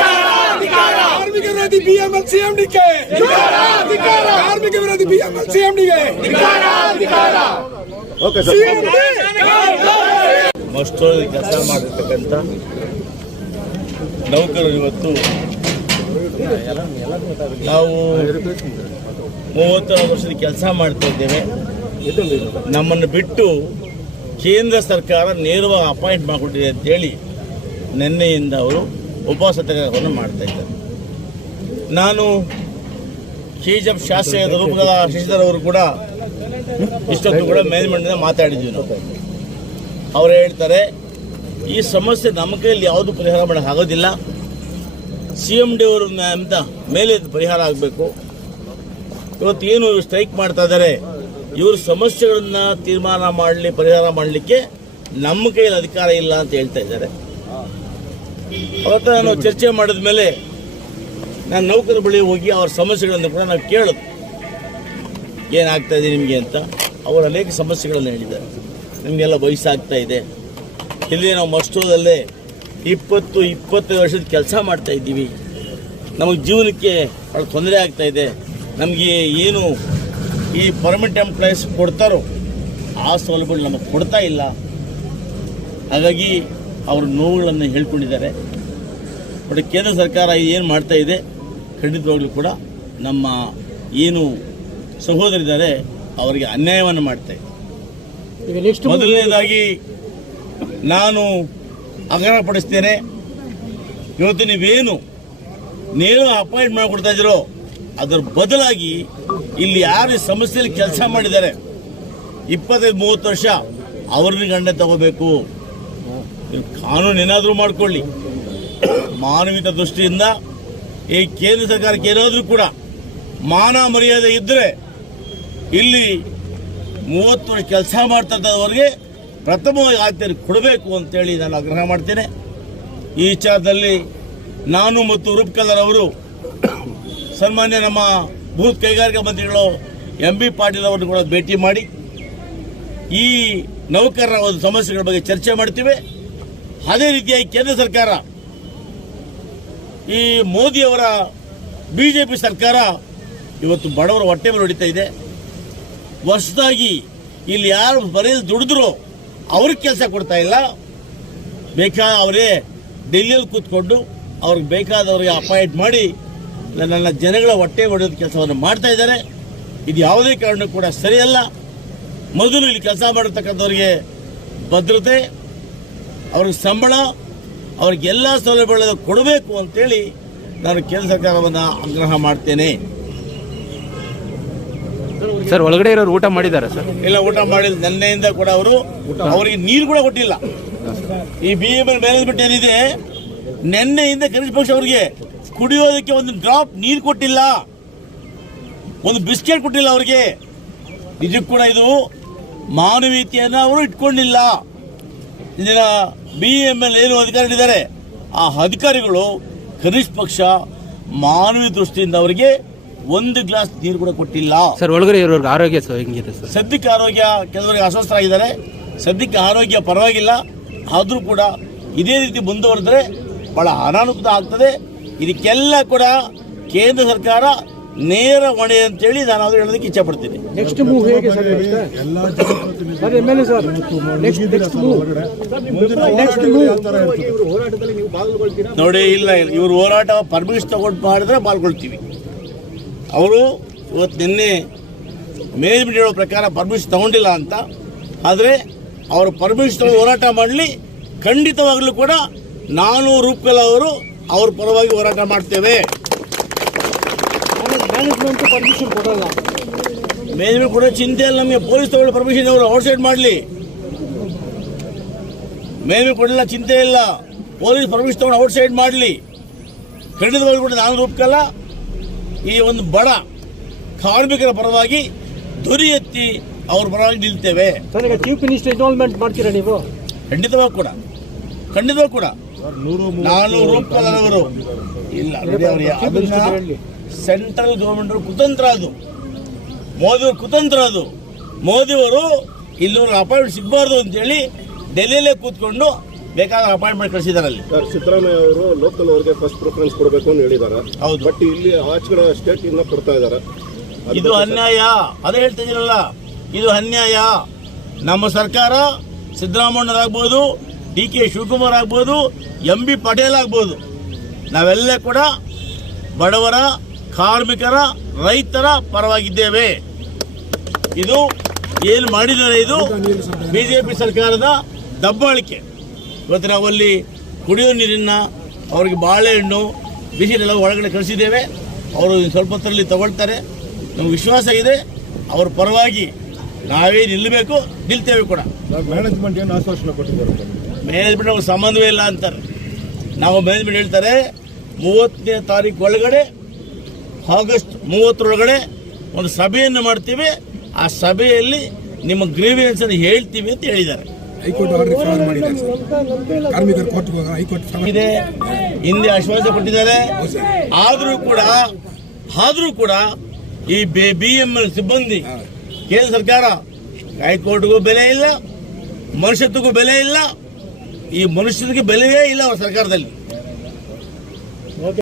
ಕಾರ್ಮಿಕ ವಿರೋಧಿ ಬಿಎಂಎಲ್ ಸಿಎಂಡಿಗೆ ಕಾರ್ಮಿಕ ವಿರೋಧಿ ಬಿಎಂಎಲ್ ಸಿಎಂಡಿಗೆ ಮಸ್ಟೋದಲ್ಲಿ ಕೆಲಸ ಮಾಡಿರ್ತಕ್ಕಂಥ ನೌಕರರು ಇವತ್ತು ನಾವು ಮೂವತ್ತಾರು ವರ್ಷದ ಕೆಲಸ ಮಾಡ್ತಾ ಇದ್ದೇವೆ ನಮ್ಮನ್ನು ಬಿಟ್ಟು ಕೇಂದ್ರ ಸರ್ಕಾರ ನೇರವಾಗಿ ಅಪಾಯಿಂಟ್ ಮಾಡಿಕೊಟ್ಟಿದೆ ಅಂತೇಳಿ ನಿನ್ನೆಯಿಂದ ಅವರು ಉಪವಾಸ ಸತ್ಯಾಗ್ರಹವನ್ನು ಮಾಡ್ತಾ ಇದ್ದಾರೆ ನಾನು ಎಫ್ ಶಾಸ್ತ್ರೀಯ ರೂಪಗಳ ಶಶಿಧರ್ ಅವರು ಕೂಡ ಇಷ್ಟೊತ್ತು ಕೂಡ ಮೇಲ್ಮಂಡಿನ ಮಾತಾಡಿದ್ವಿ ನಾವು. ಅವರು ಹೇಳ್ತಾರೆ, ಈ ಸಮಸ್ಯೆ ನಮ್ಮ ಕೈಯಲ್ಲಿ ಯಾವುದು ಪರಿಹಾರ ಮಾಡೋಕೆ ಆಗೋದಿಲ್ಲ. ಸಿ ಎಂ ಡಿ ಅವರು ಅಂತ ಮೇಲೆ ಪರಿಹಾರ ಆಗಬೇಕು. ಇವತ್ತು ಏನು ಸ್ಟ್ರೈಕ್ ಮಾಡ್ತಾ ಇದ್ದಾರೆ, ಇವ್ರ ಸಮಸ್ಯೆಗಳನ್ನ ತೀರ್ಮಾನ ಮಾಡಲಿ, ಪರಿಹಾರ ಮಾಡಲಿಕ್ಕೆ ನಮ್ಮ ಕೈಯಲ್ಲಿ ಅಧಿಕಾರ ಇಲ್ಲ ಅಂತ ಹೇಳ್ತಾ ಇದ್ದಾರೆ. ಅವತ್ತ ನಾನು ಚರ್ಚೆ ಮಾಡಿದ ಮೇಲೆ ನಾನು ನೌಕರ ಬಳಿ ಹೋಗಿ ಅವ್ರ ಸಮಸ್ಯೆಗಳನ್ನು ಕೂಡ ನಾವು ಕೇಳೋದು. ಏನಾಗ್ತಾ ಇದೆ ನಿಮಗೆ ಅಂತ? ಅವರು ಅನೇಕ ಸಮಸ್ಯೆಗಳನ್ನು ಹೇಳಿದ್ದಾರೆ. ನಿಮಗೆಲ್ಲ ವಯಸ್ಸಾಗ್ತಾ ಇದೆ. ಇಲ್ಲಿ ನಾವು ಮಸ್ಟೋದಲ್ಲೇ ಇಪ್ಪತ್ತು ಇಪ್ಪತ್ತು ವರ್ಷದ ಕೆಲಸ ಮಾಡ್ತಾ ಇದ್ದೀವಿ. ನಮಗೆ ಜೀವನಕ್ಕೆ ಭಾಳ ತೊಂದರೆ ಆಗ್ತಾ ಇದೆ. ನಮಗೆ ಏನು ಈ ಪರ್ಮನೆಂಟ್ ಎಂಪ್ಲಾಯೀಸ್ ಕೊಡ್ತಾರೋ ಆ ಸೌಲಭ್ಯಗಳು ನಮಗೆ ಕೊಡ್ತಾ ಇಲ್ಲ. ಹಾಗಾಗಿ ಅವ್ರ ನೋವುಗಳನ್ನು ಹೇಳ್ಕೊಂಡಿದ್ದಾರೆ. ಬಟ್ ಕೇಂದ್ರ ಸರ್ಕಾರ ಏನು ಮಾಡ್ತಾ ಇದೆ ಖಂಡಿತವಾಗ್ಲೂ ಕೂಡ ನಮ್ಮ ಏನು ಸಹೋದರಿದ್ದಾರೆ ಅವರಿಗೆ ಅನ್ಯಾಯವನ್ನು ಮಾಡ್ತಾ ಇದೆ. ಮೊದಲನೇದಾಗಿ ನಾನು ಆಗ್ರಹಪಡಿಸ್ತೇನೆ ಇವತ್ತು ನೀವೇನು ನೇರ ಅಪಾಯಿಂಟ್ ಮಾಡಿಕೊಡ್ತಾ ಇದ್ದೀರೋ ಅದರ ಬದಲಾಗಿ ಇಲ್ಲಿ ಯಾರು ಸಮಸ್ಯೆಯಲ್ಲಿ ಕೆಲಸ ಮಾಡಿದ್ದಾರೆ ಇಪ್ಪತ್ತೈದು ಮೂವತ್ತು ವರ್ಷ ಅವ್ರನ್ನ ಗಂಡ ತಗೋಬೇಕು. ಕಾನೂನು ಏನಾದರೂ ಮಾಡ್ಕೊಳ್ಳಿ. ಮಾನವೀಯತ ದೃಷ್ಟಿಯಿಂದ ಈ ಕೇಂದ್ರ ಸರ್ಕಾರಕ್ಕೆ ಏನಾದರೂ ಕೂಡ ಮಾನ ಮರ್ಯಾದೆ ಇದ್ದರೆ ಇಲ್ಲಿ ಮೂವತ್ತು ವರ್ಷ ಕೆಲಸ ಮಾಡ್ತಕ್ಕಂಥವ್ರಿಗೆ ಪ್ರಥಮವಾಗಿ ಆದ್ಯತೆ ಕೊಡಬೇಕು ಅಂತೇಳಿ ನಾನು ಆಗ್ರಹ ಮಾಡ್ತೇನೆ. ಈ ವಿಚಾರದಲ್ಲಿ ನಾನು ಮತ್ತು ರೂಪ್ಕಲರ್ ಅವರು ಸನ್ಮಾನ್ಯ ನಮ್ಮ ಭೂತ್ ಕೈಗಾರಿಕಾ ಮಂತ್ರಿಗಳು ಎಂ ಬಿ ಪಾಟೀಲ್ ಅವರನ್ನು ಕೂಡ ಭೇಟಿ ಮಾಡಿ ಈ ನೌಕರರ ಒಂದು ಸಮಸ್ಯೆಗಳ ಬಗ್ಗೆ ಚರ್ಚೆ ಮಾಡ್ತೀವಿ. ಅದೇ ರೀತಿಯಾಗಿ ಕೇಂದ್ರ ಸರ್ಕಾರ ಈ ಮೋದಿಯವರ ಬಿ ಜೆ ಸರ್ಕಾರ ಇವತ್ತು ಬಡವರ ಹೊಟ್ಟೆ ಮೇಲೆ ಹೊಡಿತಾ ಇದೆ. ಹೊಸದಾಗಿ ಇಲ್ಲಿ ಯಾರು ಬರೀ ದುಡಿದ್ರು ಅವ್ರಿಗೆ ಕೆಲಸ ಕೊಡ್ತಾ ಇಲ್ಲ. ಬೇಕಾ ಅವರೇ ಡೆಲ್ಲಿಯಲ್ಲಿ ಕೂತ್ಕೊಂಡು ಅವ್ರಿಗೆ ಬೇಕಾದವ್ರಿಗೆ ಅಪಾಯಿಂಟ್ ಮಾಡಿ ನನ್ನ ಜನಗಳ ಹೊಟ್ಟೆ ಹೊಡೆಯೋದು ಕೆಲಸವನ್ನು ಮಾಡ್ತಾ ಇದ್ದಾರೆ. ಇದು ಯಾವುದೇ ಕಾರಣಕ್ಕೂ ಕೂಡ ಸರಿಯಲ್ಲ. ಮೊದಲು ಇಲ್ಲಿ ಕೆಲಸ ಮಾಡಿರ್ತಕ್ಕಂಥವ್ರಿಗೆ ಭದ್ರತೆ, ಅವ್ರಿಗೆ ಸಂಬಳ ಅವ್ರಿಗೆಲ್ಲ ಸೌಲಭ್ಯಗಳನ್ನು ಕೊಡಬೇಕು ಅಂತೇಳಿ ನಾನು ಕೇಂದ್ರ ಸರ್ಕಾರವನ್ನು ಆಗ್ರಹ ಮಾಡ್ತೇನೆ. ಸರ್ ಒಳಗಡೆ ಇರೋರು ಊಟ ಮಾಡಿದ್ದಾರೆ ಸರ್? ಇಲ್ಲ ಊಟ ಮಾಡಿಲ್ಲ. ನೆನ್ನೆಯಿಂದ ಕೂಡ ಅವರು ಅವರಿಗೆ ನೀರು ಕೂಡ ಕೊಟ್ಟಿಲ್ಲ. ಈ ಬಿ ಎಂ ಎಲ್ ಮ್ಯಾನೇಜ್ಮೆಂಟ್ ಏನಿದೆ ನಿನ್ನೆಯಿಂದ ಕನಿಷ್ಠ ಪಕ್ಷ ಅವರಿಗೆ ಕುಡಿಯೋದಕ್ಕೆ ಒಂದು ಡ್ರಾಪ್ ನೀರು ಕೊಟ್ಟಿಲ್ಲ. ಒಂದು ಬಿಸ್ಕೆಟ್ ಕೊಟ್ಟಿಲ್ಲ ಅವರಿಗೆ. ನಿಜಕ್ಕೂ ಕೂಡ ಇದು ಮಾನವೀಯತೆಯನ್ನು ಅವರು ಇಟ್ಕೊಂಡಿಲ್ಲ. ಇಂದಿನ ಬಿ ಎಂ ಎಲ್ ಏನು ಅಧಿಕಾರಿಗಳಿದ್ದಾರೆ ಆ ಅಧಿಕಾರಿಗಳು ಕನಿಷ್ಠ ಪಕ್ಷ ಮಾನವೀಯ ದೃಷ್ಟಿಯಿಂದ ಅವರಿಗೆ ಒಂದು ಗ್ಲಾಸ್ ನೀರು ಕೂಡ ಕೊಟ್ಟಿಲ್ಲ. ಸರ್ ಒಳಗಡೆ ಇರೋರ್ಗೆ ಆರೋಗ್ಯ ಹೆಂಗಿದೆ ಸರ್? ಸದ್ಯಕ್ಕೆ ಆರೋಗ್ಯ ಕೆಲವರಿಗೆ ಅಸ್ವಸ್ಥರಾಗಿದ್ದಾರೆ. ಸದ್ಯಕ್ಕೆ ಆರೋಗ್ಯ ಪರವಾಗಿಲ್ಲ. ಆದರೂ ಕೂಡ ಇದೇ ರೀತಿ ಮುಂದುವರೆದ್ರೆ ಬಹಳ ಅನಾನುಕೂಲ ಆಗ್ತದೆ. ಇದಕ್ಕೆಲ್ಲ ಕೂಡ ಕೇಂದ್ರ ಸರ್ಕಾರ ನೇರ ಹೊಣೆ ಅಂತೇಳಿ ನಾನು ಅದು ಹೇಳೋದಕ್ಕೆ ಇಚ್ಛೆ ಪಡ್ತೀನಿ ನೆಕ್ಸ್ಟ್ ಮೂವ್ ಹೇಗೆ sir sir M L A sir next next move next move ನೋಡಿ ಇಲ್ಲ ಇವರು ಇವ್ರು ಹೋರಾಟ ಪರ್ಮಿಷನ್ ತಗೊಂಡು ಮಾಡಿದ್ರೆ ಪಾಲ್ಗೊಳ್ತೀವಿ. ಅವರು ಇವತ್ತು ನಿನ್ನೆ ಮ್ಯಾನೇಜ್ಮೆಂಟ್ ಹೇಳೋ ಪ್ರಕಾರ ಪರ್ಮಿಷನ್ ತಗೊಂಡಿಲ್ಲ ಅಂತ. ಆದರೆ ಅವರು ಪರ್ಮಿಷನ್ ತಗೊಂಡು ಹೋರಾಟ ಮಾಡಲಿ ಖಂಡಿತವಾಗಲೂ ಕೂಡ ನಾನು ರೂಪಕಲಾ ಅವರು ಅವ್ರ ಪರವಾಗಿ ಹೋರಾಟ ಮಾಡ್ತೇವೆ. ಮ್ಯಾನೇಜ್ಮೆಂಟ್ ಪರ್ಮಿಷನ್ ಕೊಡಲ್ಲ. ಮ್ಯಾನೇಜ್ಮೆಂಟ್ ಕೂಡ ಚಿಂತೆ ಇಲ್ಲ ನಮಗೆ. ಪೊಲೀಸ್ ತಗೊಳ್ಳೋ ಪರ್ಮಿಷನ್ ಅವರು ಔಟ್ಸೈಡ್ ಮಾಡಲಿ. ಮ್ಯಾನೇಜ್ಮೆಂಟ್ ಕೊಡಲ್ಲ ಚಿಂತೆ ಇಲ್ಲ. ಪೊಲೀಸ್ ಪರ್ಮಿಷನ್ ತಗೊಂಡು ಔಟ್ಸೈಡ್ ಮಾಡಲಿ. ಖಂಡಿತವಾಗಿ ಕೂಡ ನಾನು ರೂಪಕಲ್ಲ. ಈ ಒಂದು ಬಡ ಕಾರ್ಮಿಕರ ಪರವಾಗಿ ಧ್ವನಿ ಎತ್ತಿ ಅವ್ರ ಪರವಾಗಿ ನಿಲ್ತೇವೆ. ಚೀಫ್ ಮಿನಿಸ್ಟರ್ ಇನ್ವಾಲ್ವ್ಮೆಂಟ್ ಮಾಡ್ತೀರಾ ನೀವು? ಖಂಡಿತವಾಗಿ ಕೂಡ. ಖಂಡಿತವಾಗಿ ಕೂಡ. ನಾನು ರೂಪದವರು ಇಲ್ಲ ನೋಡಿ ಅದನ್ನ ಸೆಂಟ್ರಲ್ ಗೌರ್ಮೆಂಟ್ ಕುತಂತ್ರ ಅದು. ಮೋದಿ ಕುತಂತ್ರ ಅದು. ಮೋದಿಯವರು ಇಲ್ಲೂರು ಅಪಾಯಿಂಟ್ಮೆಂಟ್ ಸಿಗಬಾರ್ದು ಅಂತೇಳಿ ಡೆಲ್ಲಿಯಲ್ಲೇ ಕೂತ್ಕೊಂಡು ಬೇಕಾದ ಅಪಾಯಿಂಟ್ಮೆಂಟ್ ಕಳಿಸಿದಾರಲ್ಲಿ. ಸಿದ್ದರಾಮಯ್ಯ ಅವರು ಲೋಕಲ್ ಅವರಿಗೆ ಫಸ್ಟ್ ಪ್ರಿಫರೆನ್ಸ್ ಕೊಡಬೇಕು ಅಂತ ಹೇಳಿದ್ದಾರೆ. ಹೌದು. ಬಟ್ ಇಲ್ಲಿ ಆಚೆಗಡೆ ಸ್ಟೇಟ್ ಇಂದ ಕೊಡ್ತಾ ಇದ್ದಾರೆ. ಇದು ಅನ್ಯಾಯ. ಅದೇ ಹೇಳ್ತಾ ಇದೀರಲ್ಲ ಇದು ಅನ್ಯಾಯ. ನಮ್ಮ ಸರ್ಕಾರ ಸಿದ್ದರಾಮಯ್ಯರಾಗ್ಬೋದು ಡಿ ಕೆ ಶಿವಕುಮಾರ್ ಆಗ್ಬೋದು ಎಂ ಬಿ ಪಟೇಲ್ ಆಗ್ಬೋದು. ನಾವೆಲ್ಲ ಕೂಡ ಬಡವರ ಕಾರ್ಮಿಕರ ರೈತರ ಪರವಾಗಿದ್ದೇವೆ. ಇದು ಏನು ಮಾಡಿದ್ದಾರೆ ಇದು? ಬಿಜೆಪಿ ಸರ್ಕಾರದ ದಬ್ಬಾಳಿಕೆ. ಇವತ್ತು ನಾವಲ್ಲಿ ಕುಡಿಯೋ ನೀರಿನ ಅವರಿಗೆ ಬಾಳೆಹಣ್ಣು ಬಿಸಿಲೆಲ್ಲ ಒಳಗಡೆ ಕಳಿಸಿದ್ದೇವೆ. ಅವರು ಸ್ವಲ್ಪ ಹೊತ್ತರಲ್ಲಿ ತಗೊಳ್ತಾರೆ. ನಮ್ಗೆ ವಿಶ್ವಾಸ ಇದೆ. ಅವ್ರ ಪರವಾಗಿ ನಾವೇ ನಿಲ್ಲಬೇಕು ನಿಲ್ತೇವೆ ಕೂಡ. ಮ್ಯಾನೇಜ್ಮೆಂಟ್ ಏನು ಆಶ್ವಾಸನೆ ಕೊಟ್ಟಿದ್ದಾರೆ ಮ್ಯಾನೇಜ್ಮೆಂಟ್ ಅವ್ರ ಸಂಬಂಧವೇ ಇಲ್ಲ ಅಂತಾರೆ. ನಾವು ಮ್ಯಾನೇಜ್ಮೆಂಟ್ ಹೇಳ್ತಾರೆ ಮೂವತ್ತನೇ ತಾರೀಕು ಒಳಗಡೆ ಆಗಸ್ಟ್ ಮೂವತ್ತರೊಳಗಡೆ ಒಂದು ಸಭೆಯನ್ನು ಮಾಡ್ತೀವಿ. ಆ ಸಭೆಯಲ್ಲಿ ನಿಮ್ಮ ಗ್ರೀವಿಯನ್ಸ್ ಅನ್ನು ಹೇಳ್ತೀವಿ ಅಂತ ಹೇಳಿದ್ದಾರೆ. ಇದೆ. ಹಿಂದೆ ಆಶ್ವಾಸ ಕೊಟ್ಟಿದ್ದಾರೆ. ಆದರೂ ಕೂಡ ಆದರೂ ಕೂಡ ಈ ಬಿ ಎಂ ಎಲ್ ಸಿಬ್ಬಂದಿ ಕೇಂದ್ರ ಸರ್ಕಾರ ಹೈಕೋರ್ಟ್ಗೂ ಬೆಲೆ ಇಲ್ಲ ಮನುಷ್ಯತ್ವಕ್ಕೂ ಬೆಲೆ ಇಲ್ಲ ಈ ಮನುಷ್ಯನಿಗೆ ಬೆಲೆಯೇ ಇಲ್ಲ ಅವ್ರ ಸರ್ಕಾರದಲ್ಲಿ.